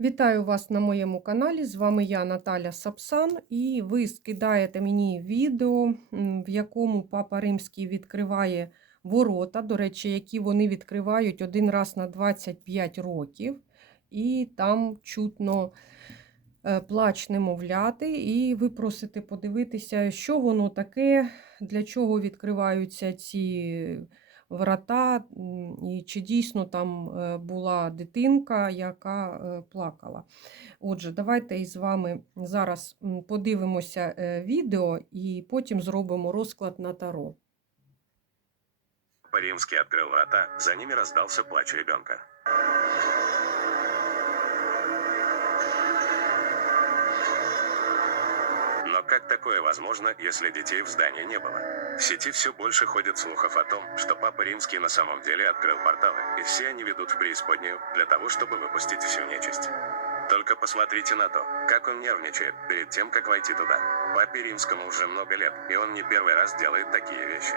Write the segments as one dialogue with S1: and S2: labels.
S1: Вітаю вас на моєму каналі. З вами я, Наталя Сапсан, і ви скидаєте мені відео, в якому Папа Римський відкриває ворота, до речі, які вони відкривають один раз на 25 років, і там чутно е, плач немовляти, і ви просите подивитися, що воно таке, для чого відкриваються ці врата, і чи дійсно там е, була дитинка, яка е, плакала. Отже, давайте із вами зараз подивимося е, відео і потім зробимо розклад на таро.
S2: По-римски открыл врата, за ними раздался плач ребенка. Но как такое возможно, если детей в здании не было? В сети все больше ходит слухов о том, что Папа Римский на самом деле открыл порталы, и все они ведут в преисподнюю для того, чтобы выпустить всю нечисть. Только посмотрите на то, как он нервничает перед тем, как войти туда. Папе Римскому уже много лет, и он не первый раз делает такие вещи.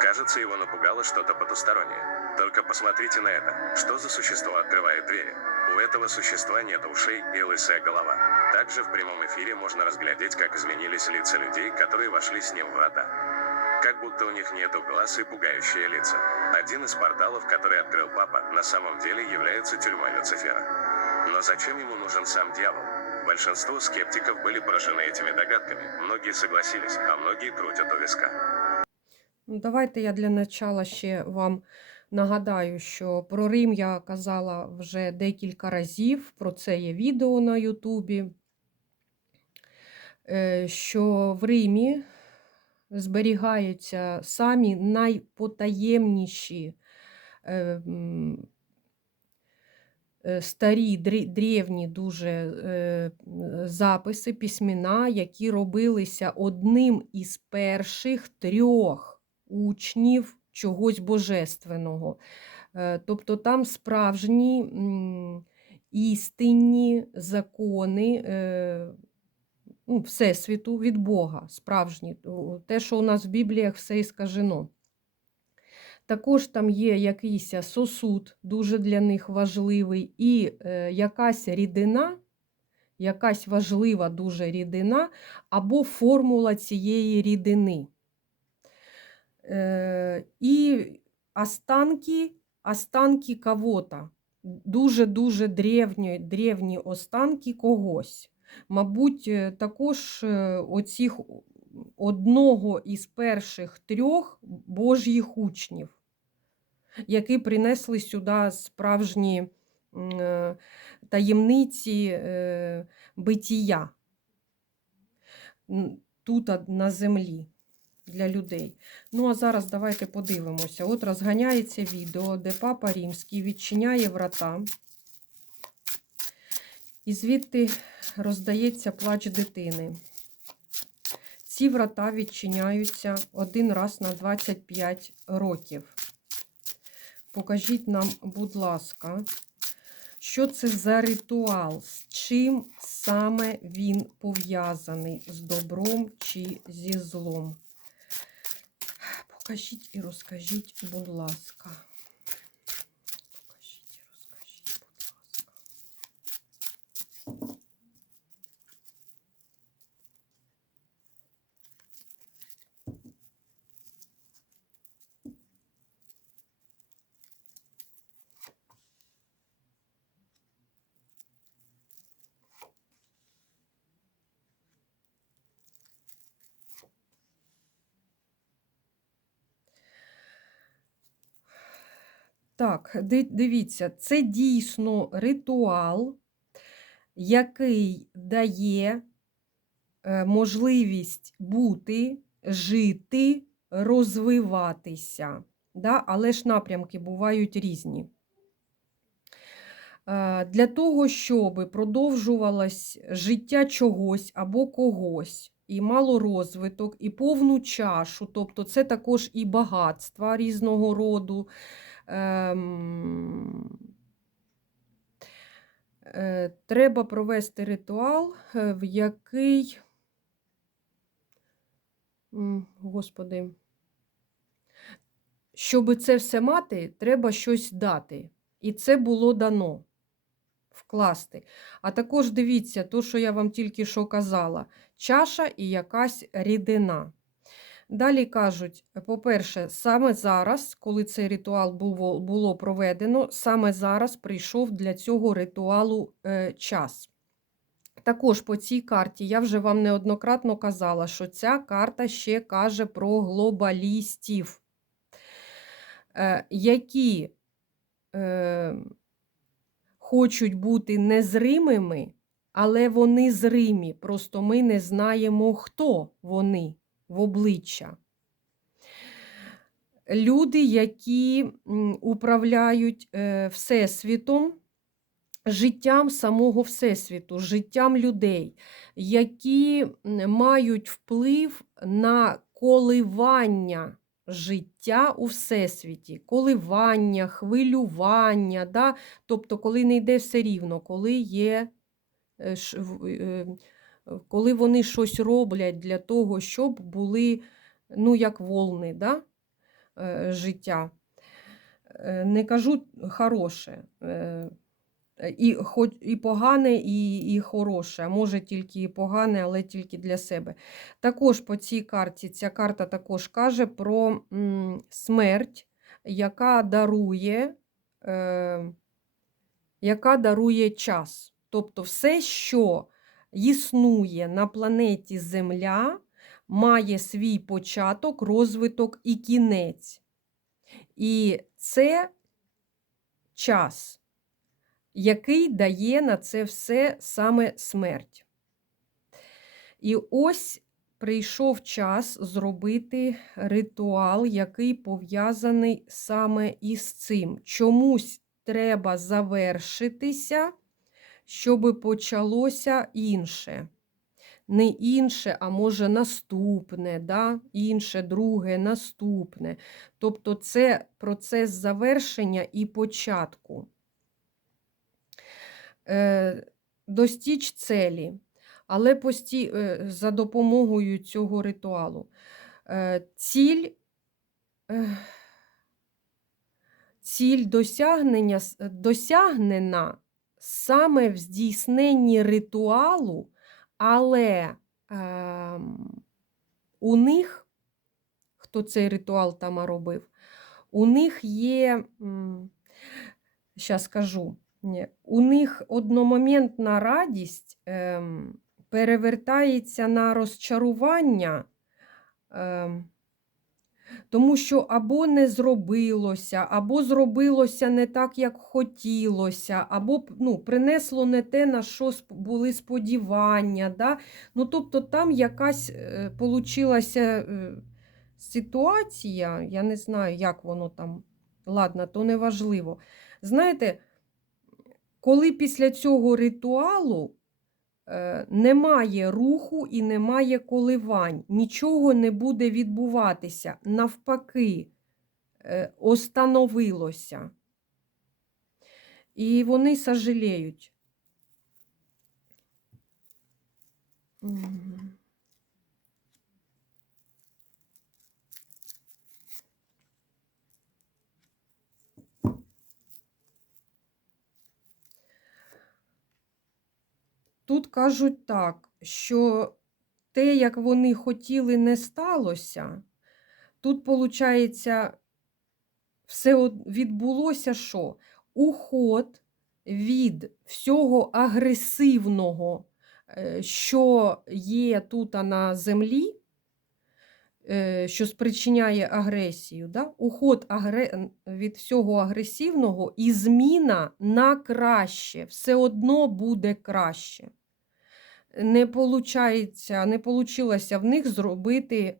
S2: Кажется, его напугало что-то потустороннее. Только посмотрите на это. Что за существо открывает двери? У этого существа нет ушей и лысая голова. Также в прямом эфире можно разглядеть, как изменились лица людей, которые вошли с ним в врата. Как будто у них нету глаз и пугающие лица. Один из порталов, который открыл папа, на самом деле является тюрьмой Люцифера. Но зачем ему нужен сам дьявол? Большинство скептиков были поражены этими догадками. Многие согласились, а многие крутят у виска.
S1: Ну, Давайте я для начала ще вам нагадаю, що про Рим я казала вже декілька разів, про це є відео на Ютубі, е, що в Римі зберігаються самі найпотаємніші е, е, старі, древні дуже е, записи, письмена, які робилися одним із перших трьох учнів чогось божественного. Тобто там справжні істинні закони ну, Всесвіту від Бога, справжні. Те, що у нас в Бібліях все і скажено. Також там є якийсь сосуд, дуже для них важливий, і е, якась рідина, якась важлива дуже рідина, або формула цієї рідини. Е, і останки, останки кого-то, дуже-дуже древні, древні останки когось. Мабуть, е, також е, оцих одного із перших трьох божих учнів, які принесли сюди справжні е, таємниці битія тут на землі для людей. Ну, а зараз давайте подивимося. От розганяється відео, де папа римський відчиняє врата, і звідти роздається плач дитини. Ці врата відчиняються один раз на 25 років. Покажіть нам, будь ласка, що це за ритуал, з чим саме він пов'язаний з добром чи зі злом? Покажіть і розкажіть, будь ласка. Покажіть і розкажіть, будь ласка. Так, дивіться, це дійсно ритуал, який дає е, можливість бути, жити, розвиватися. Да? Але ж напрямки бувають різні. Е, Для того, щоб продовжувалось життя чогось або когось, і мало розвиток, і повну чашу, тобто це також і багатства різного роду. Ем, е, Треба провести ритуал, е, в який, Господи, щоб це все мати, треба щось дати. І це було дано. вкласти. А також дивіться, то, що я вам тільки що казала, чаша і якась рідина. Далі кажуть, по-перше, саме зараз, коли цей ритуал було, було проведено, саме зараз прийшов для цього ритуалу е, час. Також по цій карті я вже вам неоднократно казала, що ця карта ще каже про глобалістів, е, які е, хочуть бути незримими, але вони зримі. Просто ми не знаємо, хто вони в обличчя. Люди, які управляють е, Всесвітом, життям самого Всесвіту, життям людей, які мають вплив на коливання життя у Всесвіті, коливання, хвилювання, да? тобто, коли не йде все рівно, коли є. Коли вони щось роблять для того, щоб були, ну, як волни, да? е, життя. Е, Не кажу хороше, е, і, хоч, і погане, і, і хороше, а може тільки і погане, але тільки для себе. Також по цій карті, ця карта також каже про смерть, яка дарує, яка дарує час. Тобто все, що існує на планеті Земля, має свій початок, розвиток і кінець. І це час, який дає на це все саме смерть. І ось прийшов час зробити ритуал, який пов'язаний саме із цим. Чомусь треба завершитися, щоб почалося інше. Не інше, а може наступне, да? інше, друге, наступне. Тобто це процес завершення і початку. Е, достіч целі, але пості... е, за допомогою цього ритуалу. Е, ціль, ціль досягнення, досягнена саме в здійсненні ритуалу, але ем, у них, хто цей ритуал там робив, у них є, зараз скажу, у них одномоментна радість ем, перевертається на розчарування, ем, тому що або не зробилося, або зробилося не так, як хотілося, або ну, принесло не те, на що були сподівання. Да? Ну, тобто там якась е, получилася е, ситуація, я не знаю, як воно там. Ладно, то не важливо. Знаєте, коли після цього ритуалу немає руху і немає коливань, нічого не буде відбуватися, навпаки, е, остановилося. І вони сожаліють. Мгм. Тут кажуть так, що те, як вони хотіли, не сталося. Тут, виходить, все відбулося що? Уход від всього агресивного, е, що є тут на землі, що спричиняє агресію, да? уход агре... від всього агресивного і зміна на краще. Все одно буде краще. Не получається, не получилося в них зробити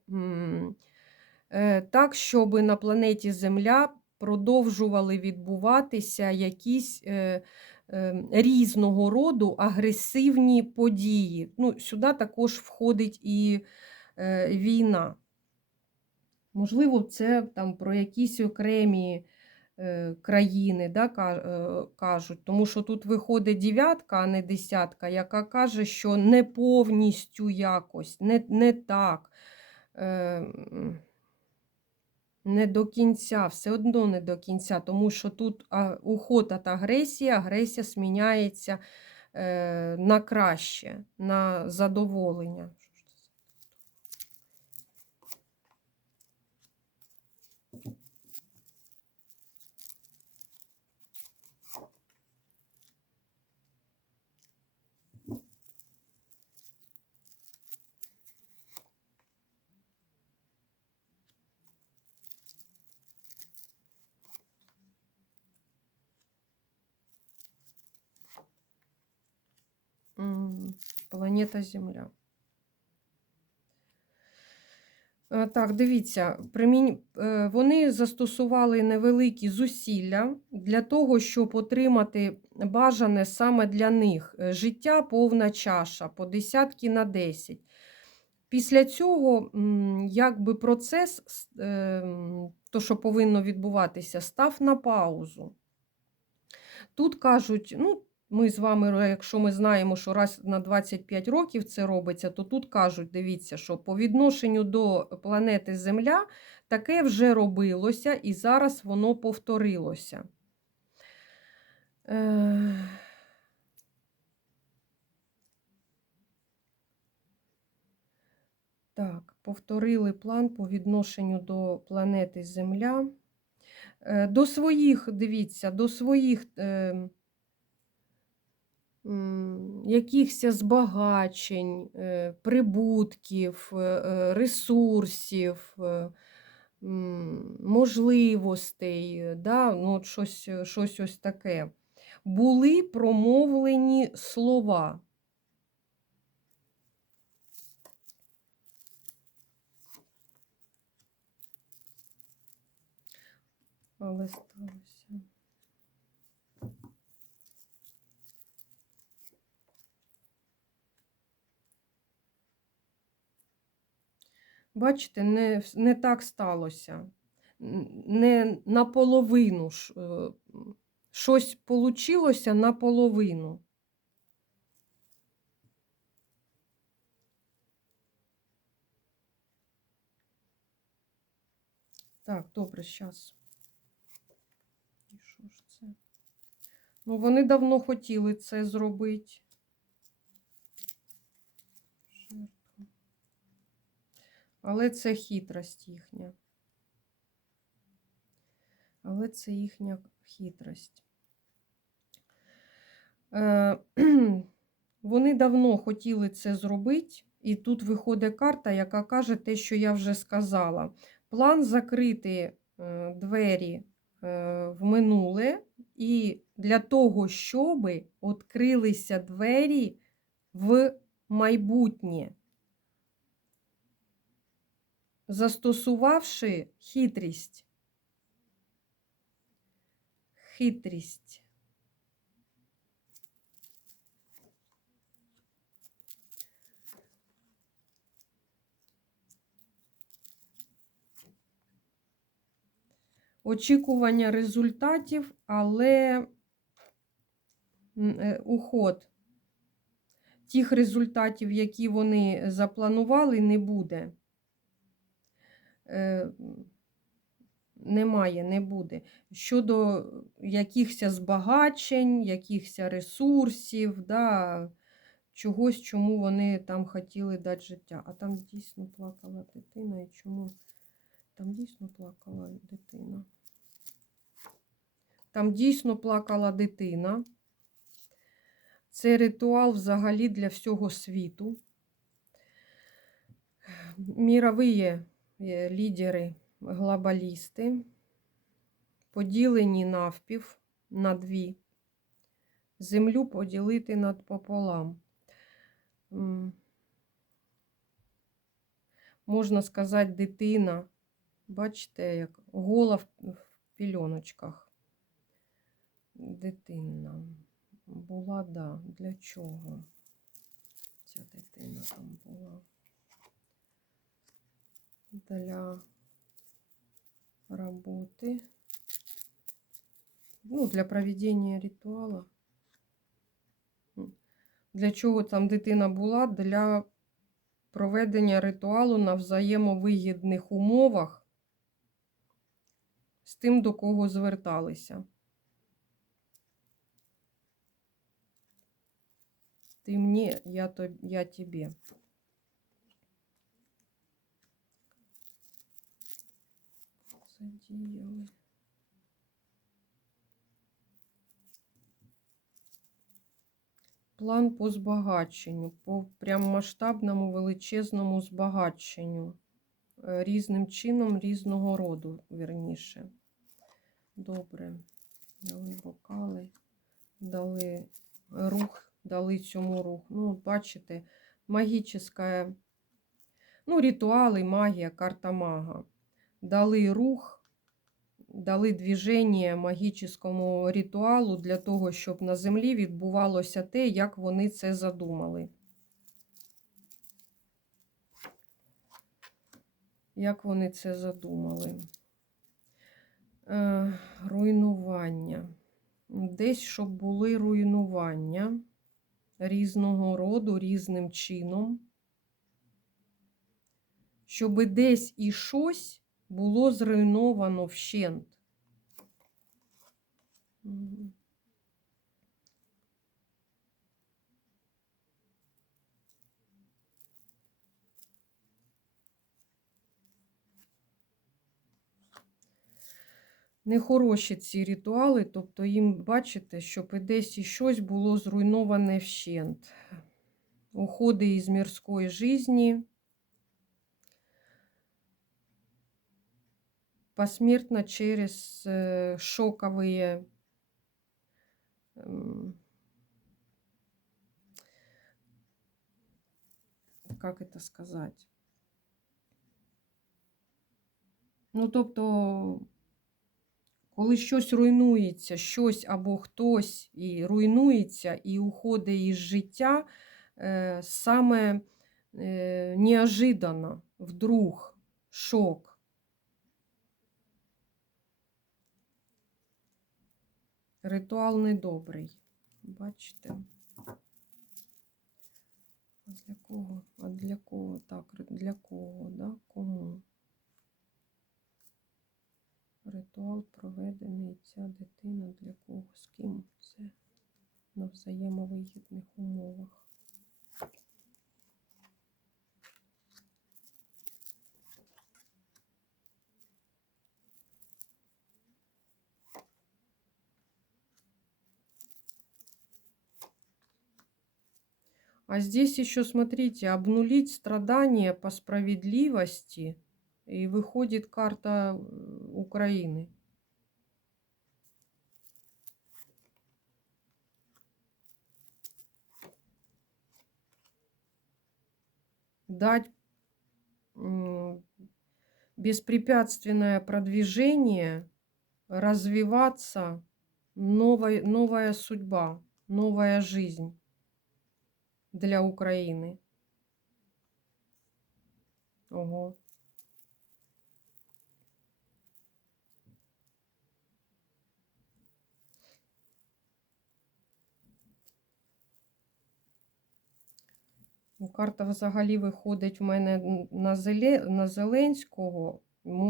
S1: е, так, щоб на планеті Земля продовжували відбуватися якісь е, е, різного роду агресивні події. Ну, сюди також входить і е, війна. Можливо, це там про якісь окремі е, країни да, е, кажуть, тому що тут виходить дев'ятка, а не десятка, яка каже, що не повністю якось, не, не так. Е, Не до кінця, все одно не до кінця, тому що тут уход від агресії, агресія зміняється на краще, на задоволення. Планета Земля. Е, Так, дивіться, е, вони застосували невеликі зусилля для того, щоб отримати бажане саме для них е, життя повна чаша по десятки на 10. Після цього, якби процес, то, що повинно відбуватися, став на паузу. Тут кажуть, ну, ми з вами, е, якщо ми знаємо, що раз на 25 років це робиться, то тут кажуть, дивіться, що по відношенню до планети Земля таке вже робилося і зараз воно повторилося. Е, Так, повторили план по відношенню до планети Земля. Е, До своїх, дивіться, до своїх е, м, якихось збагачень, е, прибутків, е, е, ресурсів, можливостей, да, ну, щось, щось ось таке. Були промовлені слова. Але сталося. Бачите, не, не так сталося. Не наполовину ж, е, щось получилося наполовину. Так, добре, зараз. І що ж це? Ну, вони давно хотіли це зробити. Жертва. Але це хитрость їхня. Але це їхня хитрость. Е, Вони давно хотіли це зробити, і тут виходить карта, яка каже те, що я вже сказала. План закрити е, двері е, в минуле, і для того, щоб відкрилися двері в майбутнє, застосувавши хитрість. Хитрість. Очікування результатів, але е, уход тих результатів, які вони запланували, не буде. Е, Немає, не буде. Щодо якихось збагачень, якихось ресурсів, да, чогось, чому вони там хотіли дати життя. А там дійсно плакала дитина. І чому там дійсно плакала дитина? Там дійсно плакала дитина. Це ритуал взагалі для всього світу. Мірові е, лідери, глобалісти поділені навпів на дві. Землю поділити надпополам. М. Можна сказати, дитина, бачите, як гола в пільоночках. Дитина була, да. Для чого ця дитина там була? Для роботи. Ну, для проведення ритуала. Для чого там дитина була? Для проведення ритуалу на взаємовигідних умовах з тим, до кого зверталися. Ти мені, я, я тобі. Задіяли. План по збагаченню, по прям масштабному величезному збагаченню. Е, Різним чином, різного роду, вірніше. Добре. Дали бокали, дали рух, дали цьому рух. Ну, бачите, магічна, ну, ритуали, магія, карта мага. Дали рух, дали движення магічному ритуалу для того, щоб на землі відбувалося те, як вони це задумали. Як вони це задумали? Е, руйнування. Десь, щоб були руйнування різного роду, різним чином. Щоб десь і щось було зруйновано вщент. Нехороші ці ритуали, тобто їм бачите, щоб десь і щось було зруйноване вщент. Уходи із мирської житті. посмертно через э, шоковые м, как это сказать? Ну, тобто, коли щось руйнується, щось або хтось і руйнується, і уходить із життя, е, саме е, неожиданно, вдруг, шок. Ритуал недобрий. Бачите? А для кого? А для кого? Так, для кого, да? Кому? Ритуал проведений А здесь еще, смотрите, обнулить страдания по справедливости. И выходит карта э, Украины. Дать беспрепятственное продвижение, развиваться, новой, новая судьба, новая жизнь для України. Ого. Ну, Карта взагалі виходить в мене на, Зеле... на Зеленського.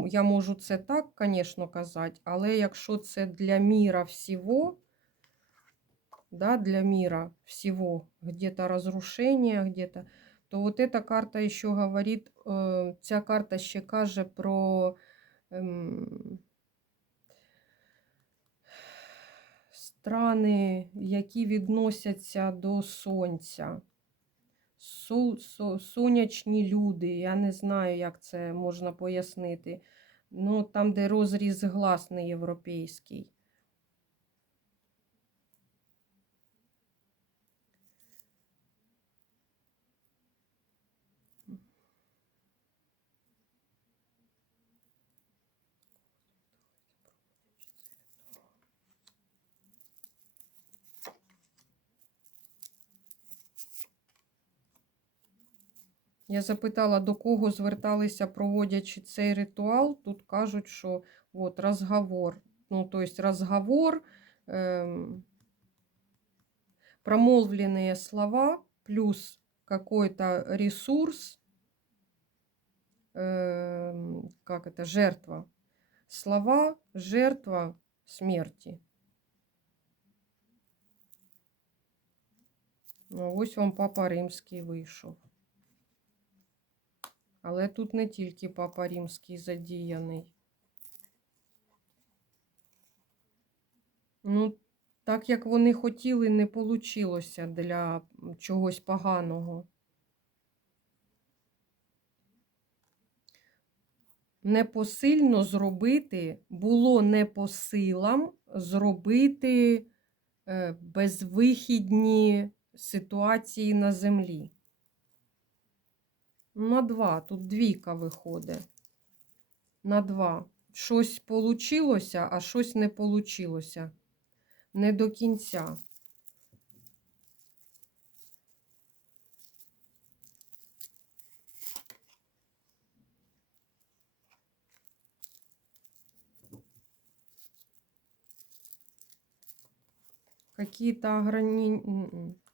S1: Я можу це так, звісно, казати, але якщо це для міра всього, да, для мира всего, где-то разрушение, где-то, то вот эта карта еще говорит, э, ця карта ще каже про страни, які відносяться до сонця. Сонячні люди, я не знаю, як це можна пояснити. Ну, там, де розріз глас не європейський. Я запитала, до кого зверталися, проводячи цей ритуал. Тут кажуть, що от розговор. Ну, то есть разговор, эм, промолвленные слова плюс какой-то ресурс, эм, как это, жертва. Слова жертва смерті. Ну, ось вам папа римський вийшов. Але тут не тільки папа римський задіяний. Ну, так як вони хотіли, не вийшло для чогось поганого. Непосильно зробити, було не по силам зробити е, безвихідні ситуації на землі. На два, тут двійка виходить. На два. Щось получилося, а щось не получилося. Не до кінця. Какие-то ограни...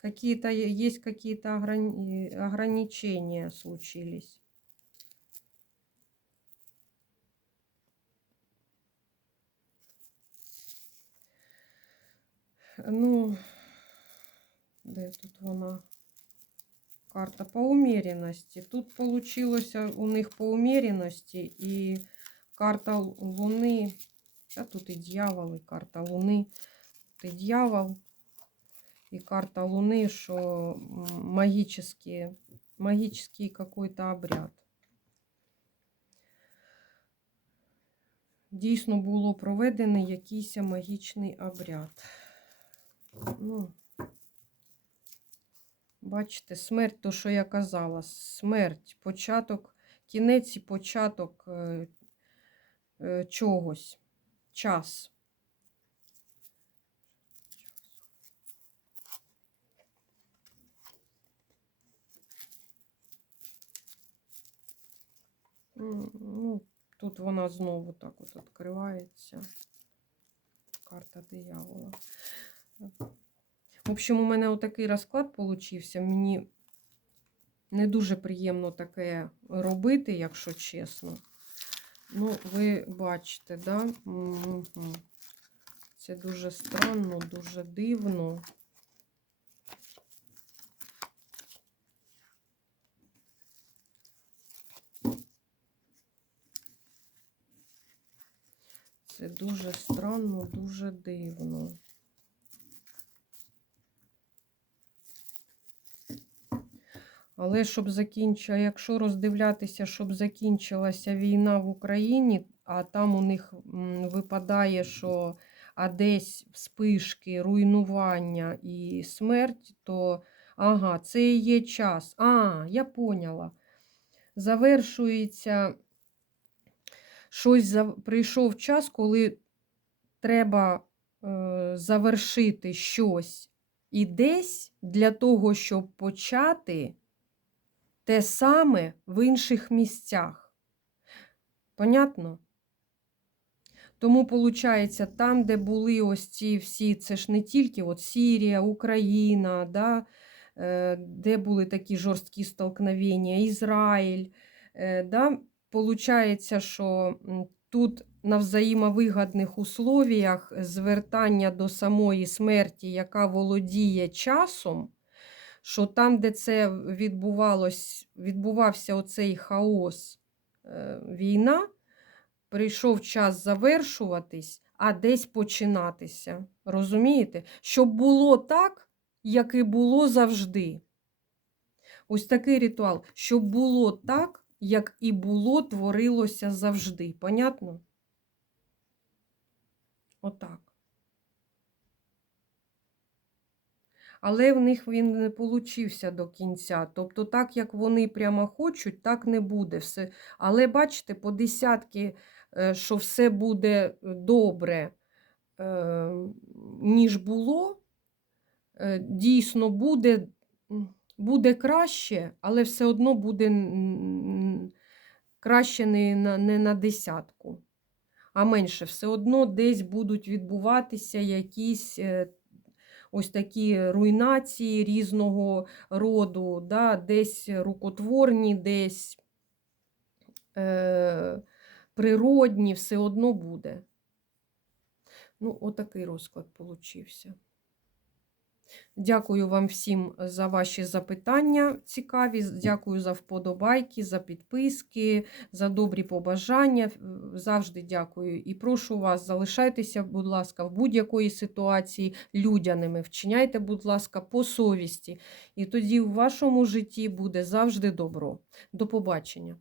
S1: какие-то есть какие-то ограни- ограничения случились. Ну, де тут вона? Карта по умеренности. Тут получилось у них по умеренности и карта Луны. А тут и дьявол, и карта Луны. Тут и дьявол, и карта Луны, что м, магические, магический какой-то обряд. Дійсно було проведений якийсь магічний обряд. Ну, бачите, смерть, то, що я казала, смерть, початок, кінець і початок е, е, чогось, час. Ну, тут вона знову так от відкривається. Карта диявола. В общем, у мене отакий розклад получився. Мені не дуже приємно таке робити, якщо чесно. Ну, ви бачите, да? Це дуже странно, дуже дивно. Це дуже странно, дуже дивно. Але щоб закінчила, якщо роздивлятися, щоб закінчилася війна в Україні, а там у них випадає, що а десь вспишки, руйнування і смерть, то ага, це і є час. А, я поняла. Завершується щось зав- прийшов час, коли треба е, завершити щось і десь для того, щоб почати те саме в інших місцях. Понятно? Тому, виходить, там, де були ось ці всі, це ж не тільки от Сірія, Україна, да, е, де були такі жорсткі столкновення, Ізраїль. е, Да, Получається, що тут на взаємовигідних условіях звертання до самої смерті, яка володіє часом, що там, де це відбувалось, відбувався оцей хаос, е, війна, прийшов час завершуватись, а десь починатися. Розумієте? Щоб було так, як і було завжди. Ось такий ритуал, щоб було так, як і було, творилося завжди. Понятно? Отак. Але в них він не получився до кінця. Тобто, так як вони прямо хочуть, так не буде. Все. Але бачите, по десятки, е, що все буде добре, е, ніж було, е, дійсно буде, буде краще, але все одно буде краще не на, не на десятку, а менше. Все одно десь будуть відбуватися якісь. е, ось такі руйнації різного роду, да, десь рукотворні, десь е, природні, все одно буде. Ну, отакий розклад получився. Дякую вам всім за ваші запитання цікаві. Дякую за вподобайки, за підписки, за добрі побажання. Завжди дякую. І прошу вас, залишайтеся, будь ласка, в будь-якої ситуації людяними. Вчиняйте, будь ласка, по совісті. І тоді в вашому житті буде завжди добро. До побачення.